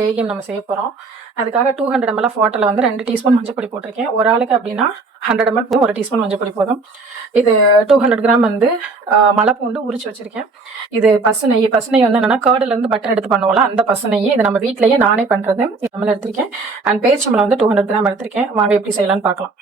லேகியம் நம்ம செய்ய போகிறோம். அதுக்காக 200 ml ஆஃப் வாட்டரில் வந்து 2 டீஸ்பூன் மஞ்சள் பொடி போட்டிருக்கேன். ஒரு ஆளுக்கு அப்படின்னா 100 ml போதும், 1 டீஸ்பூன் மஞ்சள் பொடி போதும். இது 200 கிராம் வந்து மலைப்பூண்டு உரிச்சு வச்சிருக்கேன். இது பசு நெய் வந்து என்னன்னா கேர்டுலேருந்து பட்டர் எடுத்து பண்ணுவோம்ல, அந்த பசு நெய். இது நம்ம வீட்டிலேயே நானே பண்ணுறது. நம்மள எடுத்திருக்கேன். அண்ட் பேரிச்சம்பழம் வந்து 200 கிராம் எடுத்திருக்கேன். வாங்க எப்படி செய்யலாம்னு பார்க்கலாம்.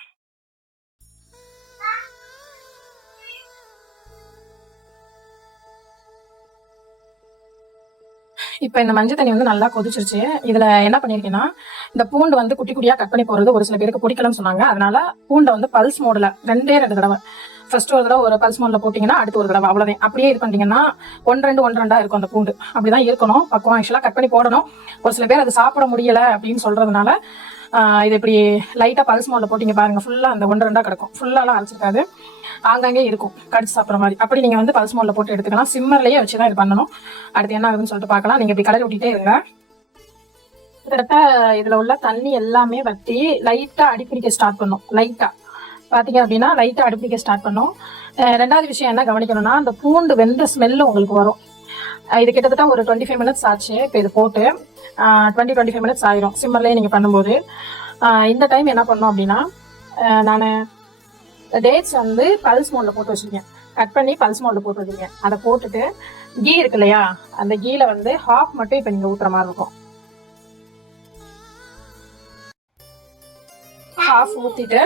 இப்போ இந்த மஞ்சள் தண்ணி வந்து நல்லா கொதிச்சிருச்சு. இதில் என்ன பண்ணியிருக்கேன்னா, இந்த பூண்டு வந்து குட்டி குட்டியாக கட் பண்ணி போடுறது ஒரு சில பேருக்கு பிடிக்கலன்னு சொன்னாங்க. அதனால பூண்டை வந்து பல்ஸ் மோடில் 2 தடவை, ஃபர்ஸ்ட் ஒரு தடவை ஒரு பல்ஸ் மோடில் போட்டிங்கன்னா அடுத்து ஒரு தடவை, அவ்வளோதான். அப்படியே இது பண்ணிட்டீங்கன்னா 1-2 இருக்கும் அந்த பூண்டு. அப்படிதான் இருக்கணும் பக்குவம். ஆக்சுவலாக கட் பண்ணி போடணும். ஒரு சில பேர் அது சாப்பிட முடியலை அப்படின்னு சொல்றதுனால இது இப்படி லைட்டாக பல்ஸ் மோடில் போட்டிங்க பாருங்க, ஃபுல்லாக அந்த 1-2 கிடக்கும். ஃபுல்லாலாம் அரைச்சிருக்காது, ஆங்காங்கே இருக்கும் கடிச்சு சாப்பிட்ற மாதிரி. அப்படி நீங்கள் வந்து பல்ஸ் மோடில் போட்டு எடுத்துக்கலாம். சிம்மர்லேயே வச்சு தான் இது பண்ணணும். அடுத்து என்ன ஆகுதுன்னு சொல்லிட்டு பார்க்கலாம். நீங்கள் இப்படி கலரி விட்டுட்டே இருங்க. கரெக்டாக இதில் உள்ள தண்ணி எல்லாமே வற்றி லைட்டாக அடிப்பிடிக்க ஸ்டார்ட் பண்ணும். லைட்டாக பார்த்தீங்க அப்படின்னா லைட்டாக அடிப்பிடிக்க ஸ்டார்ட் பண்ணும். ரெண்டாவது விஷயம் என்ன கவனிக்கணும்னா, அந்த பூண்டு வெந்த ஸ்மெல்லு உங்களுக்கு வரும். இது கிட்டத்தட்ட ஒரு 25 மினிட்ஸ் ஆச்சு. இப்போ இது போட்டு 20-25 மினிட்ஸ் ஆயிரும் சிம்மர்லேயே நீங்கள் பண்ணும்போது. இந்த டைம் என்ன பண்ணோம் அப்படின்னா, நான் டேட்ஸ் வந்து பல்ஸ் மோடில் போட்டு வச்சுருக்கேன். கட் பண்ணி பல்ஸ் மோடில் போட்டு வச்சுருக்கேன். அதை போட்டுட்டு கீ இருக்கு இல்லையா, அந்த கீல வந்து ஹாஃப் மட்டும் இப்போ நீங்கள் ஊற்றுற மாதிரி இருக்கும். ஹாஃப் ஊற்றிட்டு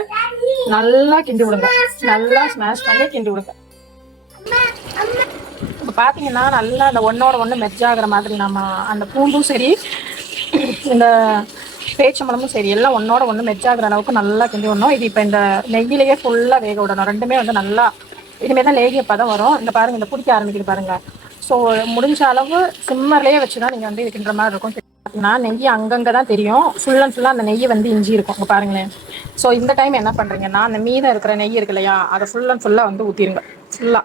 நல்லா கிண்டி விடுங்க. நல்லா ஸ்மாஷ் பண்ணி கிண்டி விடுங்க. இப்போ பார்த்தீங்கன்னா நல்லா அந்த ஒன்னோட ஒன்று மெர்ஜாகிற மாதிரி நம்ம அந்த பூண்டும் சரி இந்த பேச்சம்பழமும் சரி எல்லாம் ஒன்னோட ஒன்று மெர்ஜாகிற அளவுக்கு நல்லா கிண்டி விடணும். இது இப்போ இந்த நெய்யிலேயே ஃபுல்லாக வேக விடணும். ரெண்டுமே வந்து நல்லா இனிமேல் தான் லேகிய பதம் வரும். இந்த பாருங்கள், இந்த பிடிக்க ஆரம்பிக்குது பாருங்கள். ஸோ முடிஞ்ச அளவு சிம்மர்லேயே வச்சு தான் நீங்கள் வந்து இருக்கின்ற மாதிரி இருக்கும். பார்த்தீங்கன்னா நெய் அங்கங்கே தான் தெரியும். ஃபுல்லாக அந்த நெய் வந்து இஞ்சி இருக்கும். இங்கே பாருங்களேன். ஸோ இந்த டைம் என்ன பண்ணுறீங்கன்னா, அந்த மீதம் இருக்கிற நெய் இருக்கு இல்லையா, அதை ஃபுல்லாக வந்து ஊற்றிடுங்க. ஃபுல்லாக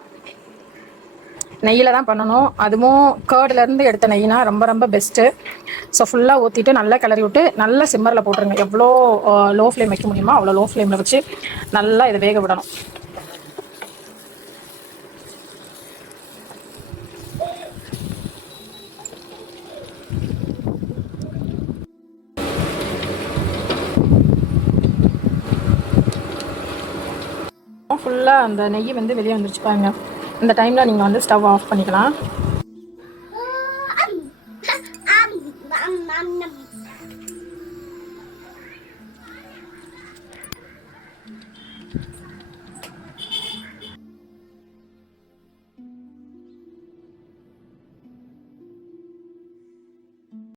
நெய்யில் தான் பண்ணணும். அதுவும் கேர்டுலேருந்து எடுத்த நெய்னா ரொம்ப ரொம்ப பெஸ்ட்டு. ஸோ ஃபுல்லாக ஊற்றிட்டு நல்லா கிளறி விட்டு நல்லா சிம்மரில் போட்டுருங்க. எவ்வளோ லோ ஃப்ளேம் வைக்க முடியுமோ அவ்வளோ லோ ஃப்ளேமில் வச்சு நல்லா இதை வேக விடணும். ஃபுல்லாக அந்த நெய் வந்து வெளியே வந்துருச்சு பாருங்க. இந்த டைமில் நீங்கள் வந்து ஸ்டவ் ஆஃப் பண்ணிக்கலாம்.